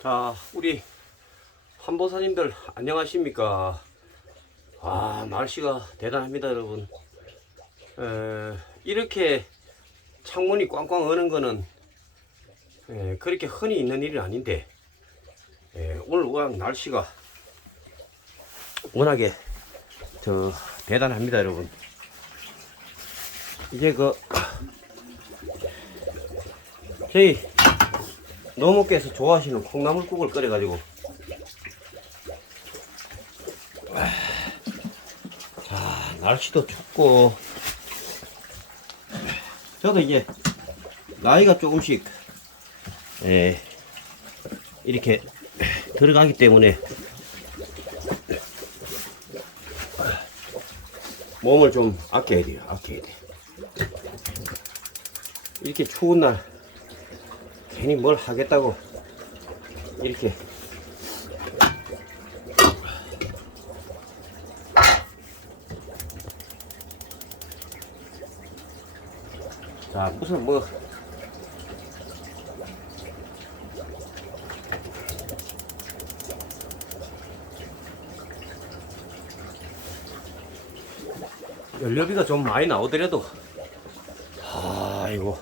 자, 우리 한보사님들 안녕하십니까? 아, 날씨가 대단합니다, 여러분. 에, 이렇게 창문이 꽝꽝 어는 거는 에, 그렇게 흔히 있는 일이 아닌데 에, 오늘 워낙 날씨가 워낙에 저 대단합니다, 여러분. 이제 그 저희 노모께서 좋아하시는 콩나물국을 끓여가지고. 자 날씨도 춥고. 저도 이제 나이가 조금씩 예, 이렇게 들어가기 때문에 몸을 좀 아껴야 돼요 아껴야 돼. 이렇게 추운 날 괜히 뭘 하겠다고. 이렇게. 자 무슨 뭐. 연료비가 좀 많이 나오더라도. 아이고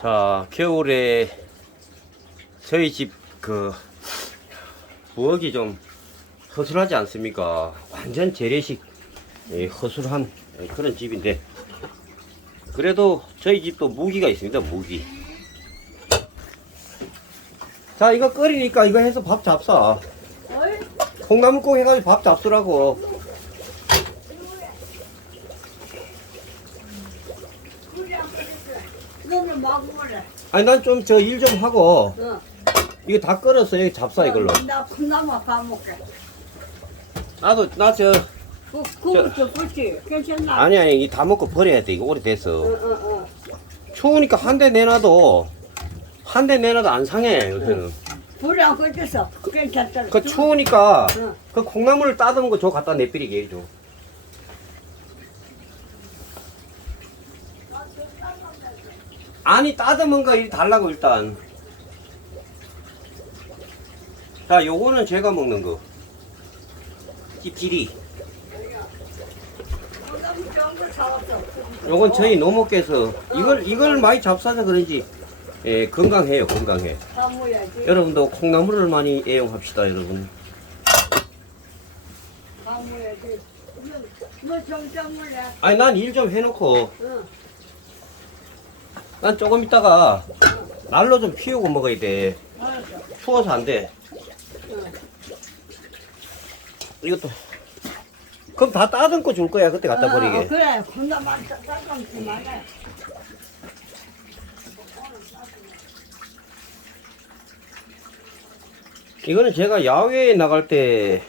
자 겨울에 저희 집그 부엌이 좀 허술하지 않습니까? 완전 재래식 예, 허술한 예, 그런 집인데 그래도 저희 집도 무기가 있습니다 무기. 자 이거 끓이니까 이거 해서 밥 잡사. 콩나물국 해가지고 밥 잡수라고 너는 먹으래. 아니 난 좀 저 일 좀 하고 응. 이거 다 끓었어 여기 잡사 이걸로 나 콩나물 밥 먹게. 나도 나 저 그, 그것도 그렇지. 괜찮나? 아니 아니 이다 먹고 버려야 돼 이거 응, 오래됐어 응, 응. 추우니까 한 대 내놔도 한 대 내놔도 안 상해 요새는 불이 안 꺼져서 괜찮더라. 그 추우니까 응. 그 콩나물을 따듬은 거 저 갖다 내버리게 해줘 아니 따듬은 거 이리 달라고 일단 자 요거는 제가 먹는 거이 비리. 요건 저희 노모께서 이걸 이걸 많이 잡사서 그런지 예, 건강해요 건강해. 여러분도 콩나물을 많이 애용합시다 여러분. 뭐. 아니 난 일 좀 해놓고 응. 난 조금 있다가 날로 좀 피우고 먹어야 돼. 추워서 안돼 응. 이것도 그럼 다 따듬고 줄 거야 그때 갖다 어, 버리게 그래. 콩나물 따뜻한 많아. 이거는 제가 야외에 나갈 때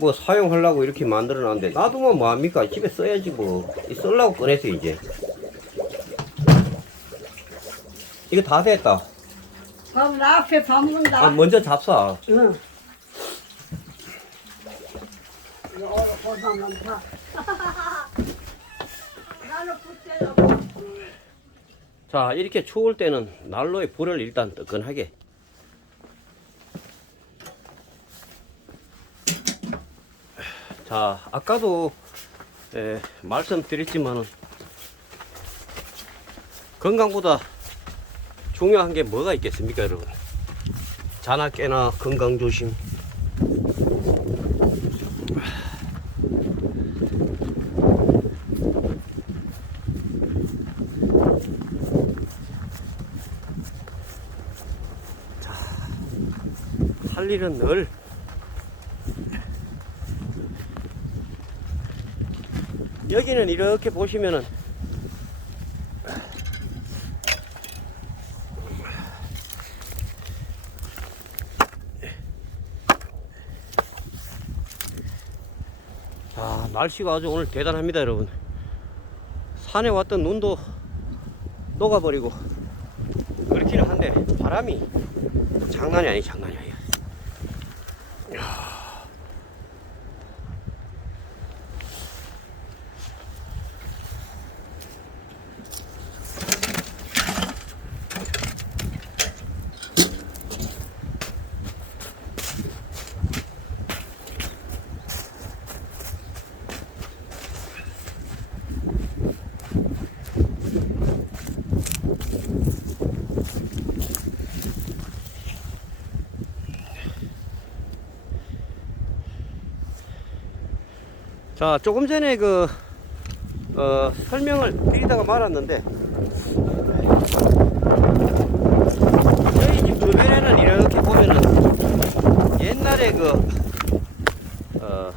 뭐 사용하려고 이렇게 만들어 놨는데 놔두면 뭐합니까 집에 써야지 뭐 이 쓰려고 꺼냈어 이제 이거 다 됐다 그럼 나 앞에 밥 먹는다. 아 먼저 잡사 응. 다. 나는 붙여놓고. 자 이렇게 추울 때는 난로에 불을 일단 뜨끈하게 자 아까도 에, 말씀드렸지만은 건강보다 중요한 게 뭐가 있겠습니까 여러분? 자나 깨나 건강 조심. 할 일은 늘 여기는 이렇게 보시면은 자 날씨가 아주 오늘 대단합니다 여러분. 산에 왔던 눈도 녹아버리고 그렇기는 한데 바람이 장난이 아니 장난이 아니 자, 조금 전에 그, 어, 설명을 드리다가 말았는데, 저희 집 주변에는 이렇게 보면은, 옛날에 그, 어,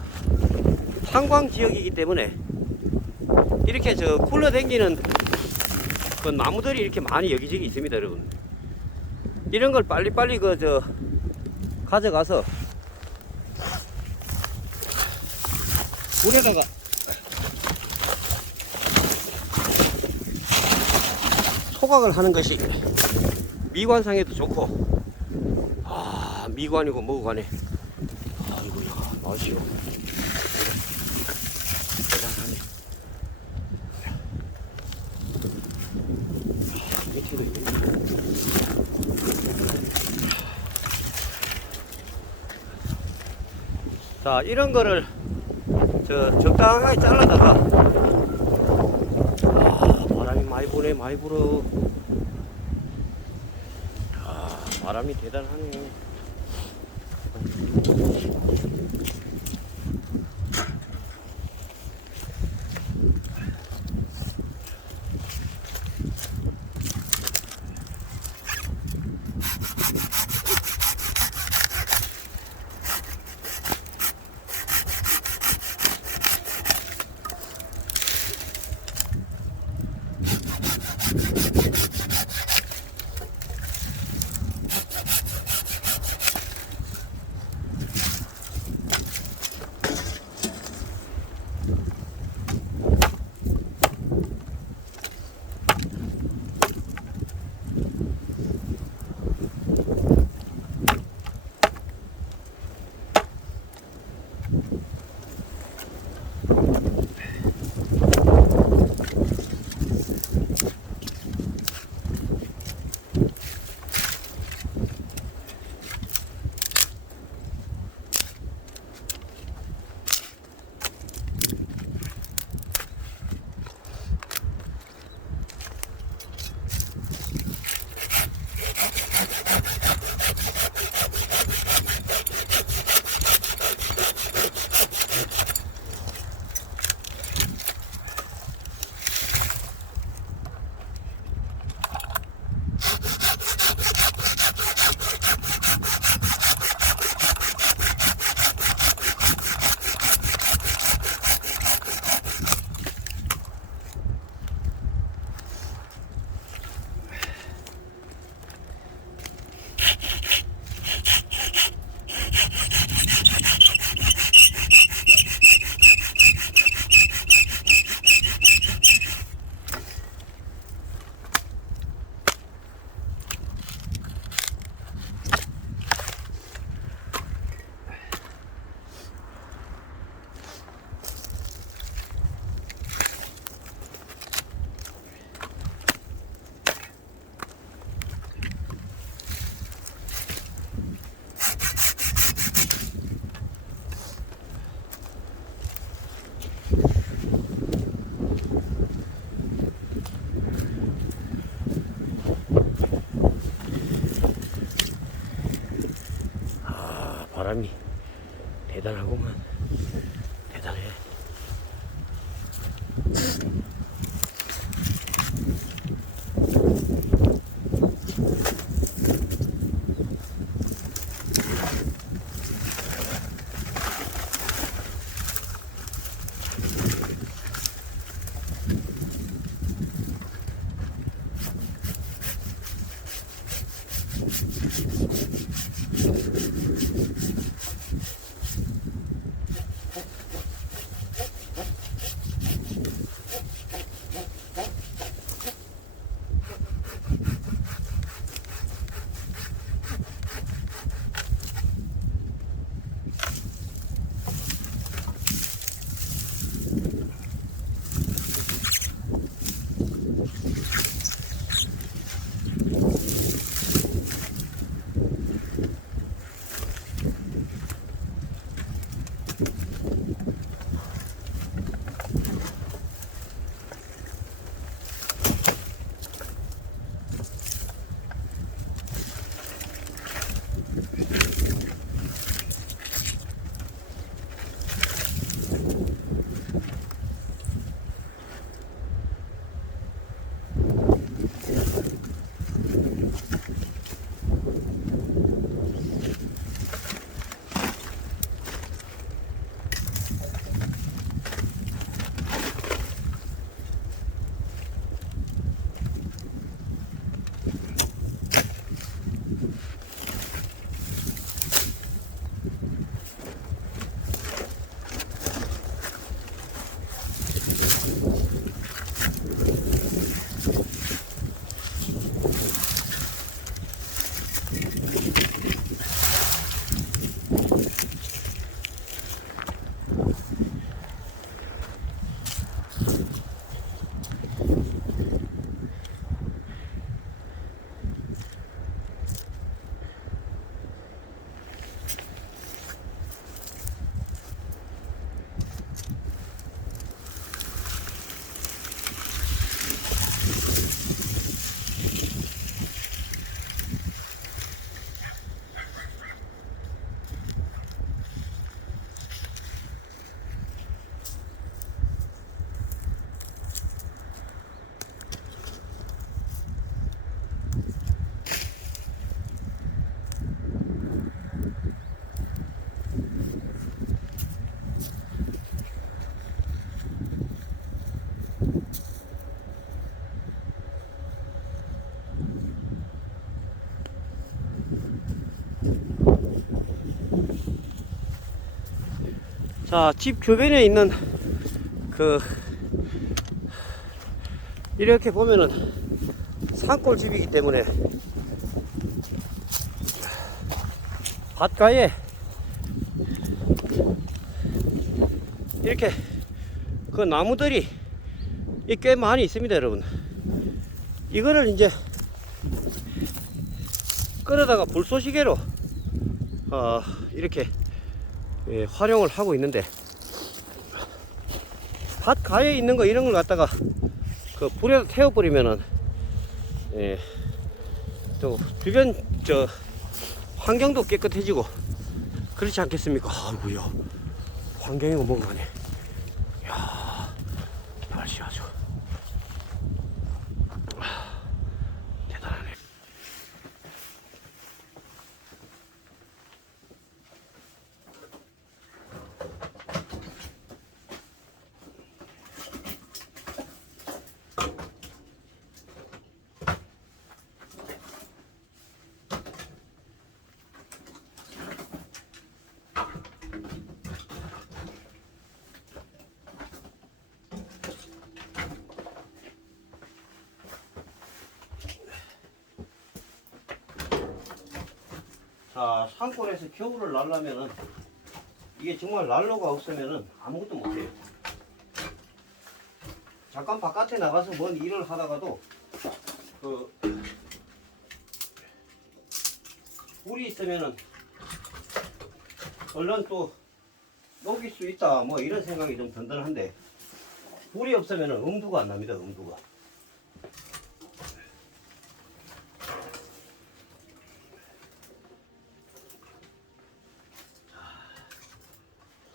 탄광 지역이기 때문에, 이렇게 저 굴러 댕기는 그 나무들이 이렇게 많이 여기저기 있습니다, 여러분. 이런 걸 빨리빨리 그, 저, 가져가서, 물에다가. 소각을 하는 것이 미관상에도 좋고. 아 미관이고 뭐고 간에. 아이고 야 맛이요. 대단하네. 아, 밑에도 있네. 자 이런 거를 저 적당하게 잘라다가. 아 바람이 많이 부네 많이 불어. 아 바람이 대단하네 자, 집 주변에 있는 그 이렇게 보면은 산골 집이기 때문에 밭가에 이렇게 그 나무들이 이꽤 많이 있습니다, 여러분. 이거를 이제 끌어다가 불쏘시개로 어, 이렇게 예, 활용을 하고 있는데 밭 가에 있는 거 이런 걸 갖다가 그 불에 태워버리면은 예, 또 주변 저 환경도 깨끗해지고 그렇지 않겠습니까? 아이고야 환경이 어마어마하네. 야 날씨 아주 자, 산골에서 겨울을 날려면은 이게 정말 난로가 없으면은 아무것도 못해요. 잠깐 바깥에 나가서 뭔 일을 하다가도 그 불이 있으면은 얼른 또 녹일 수 있다 뭐 이런 생각이 좀 든든한데 불이 없으면은 음두가 안 납니다 음두가.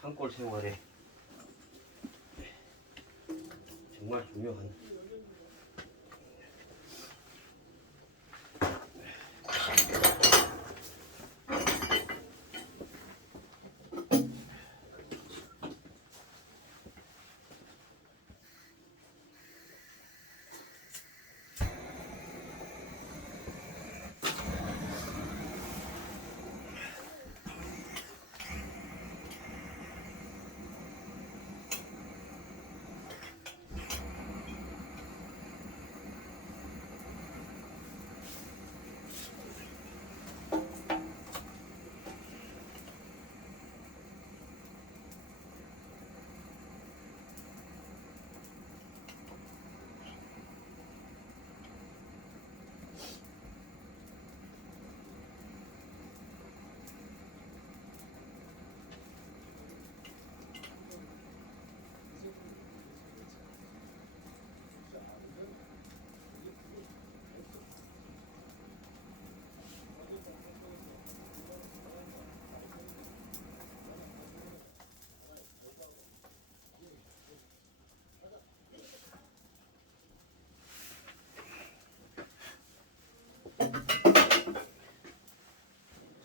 산골 생활에. 정말 중요한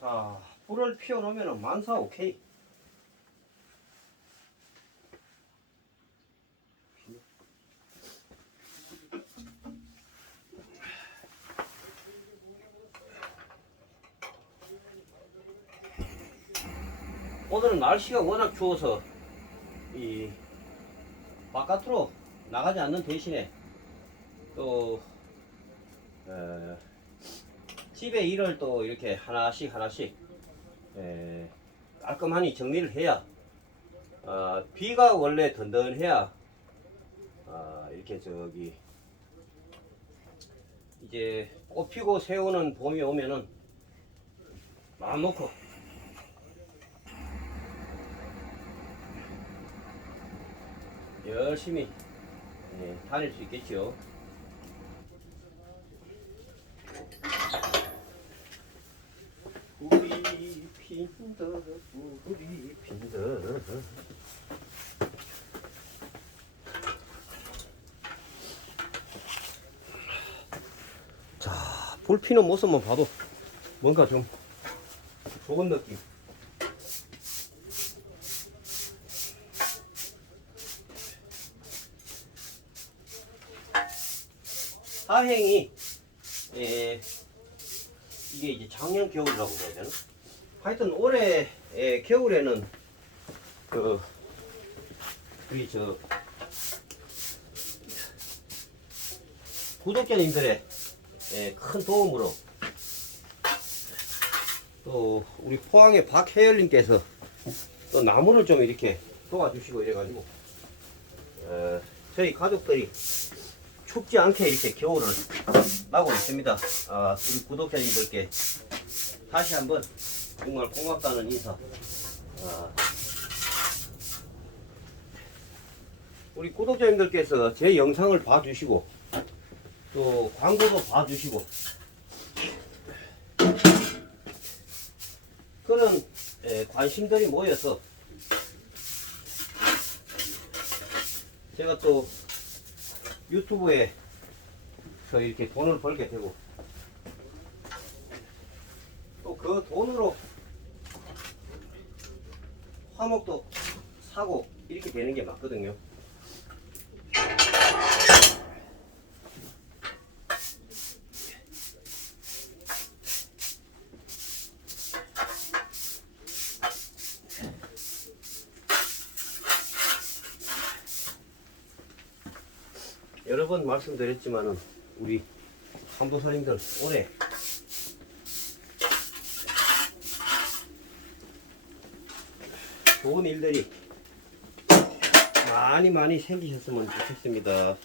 자 불을 피워 놓으면 만사 오케이. 오늘은 날씨가 워낙 추워서 이 바깥으로 나가지 않는 대신에 또 에, 집에 일을 또 이렇게 하나씩 하나씩 에, 깔끔하니 정리를 해야 어, 비가 원래 든든해야 어, 이렇게 저기 이제 꽃 피고 새우는 봄이 오면은 마음 놓고 열심히 예, 다닐 수 있겠죠. 우리 자, 불 피는 모습만 봐도 뭔가 좀 좋은 느낌. 사행이 예, 이게 이제 작년 겨울이라고 해야 되나? 하여튼 올해 예, 겨울에는 그 우리 저 구독자님들의 예, 큰 도움으로 또 우리 포항의 박혜열님께서 또 나무를 좀 이렇게 도와주시고 이래가지고 어, 저희 가족들이 춥지 않게 이렇게 겨울을 나고 있습니다. 아, 우리 구독자님들께 다시 한번 정말 고맙다는 인사. 아, 우리 구독자님들께서 제 영상을 봐주시고 또 광고도 봐주시고 그런 에, 관심들이 모여서 제가 또 유튜브에 저 이렇게 돈을 벌게 되고 또 그 돈으로 화목도 사고 이렇게 되는 게 맞거든요. 여러 번 말씀드렸지만은 우리 한부사님들 올해 좋은 일들이 많이 많이 생기셨으면 좋겠습니다.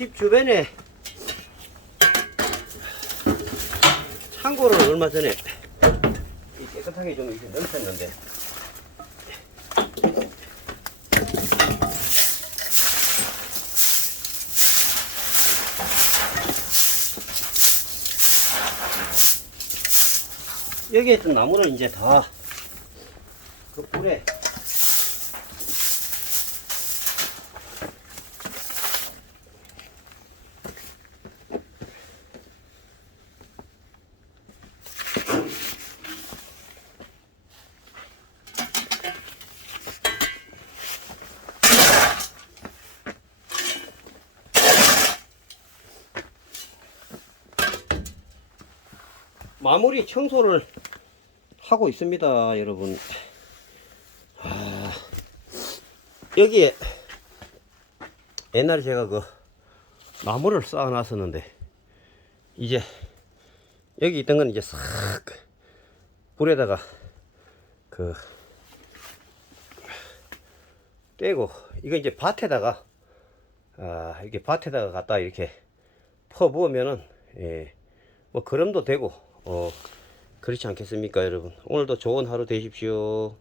집 주변에 창고를 얼마 전에 이 깨끗하게 좀 이렇게 넓혔는데. 여기에 있던 나무를 이제 다 그 불에 마무리 청소를 하고 있습니다, 여러분. 아, 여기에 옛날에 제가 그 나무를 쌓아 놨었는데 이제 여기 있던 건 이제 싹 불에다가 그 떼고 이거 이제 밭에다가 아 이렇게 밭에다가 갖다 이렇게 퍼 부으면은 예뭐 그럼도 되고 어 그렇지 않겠습니까 여러분? 오늘도 좋은 하루 되십시오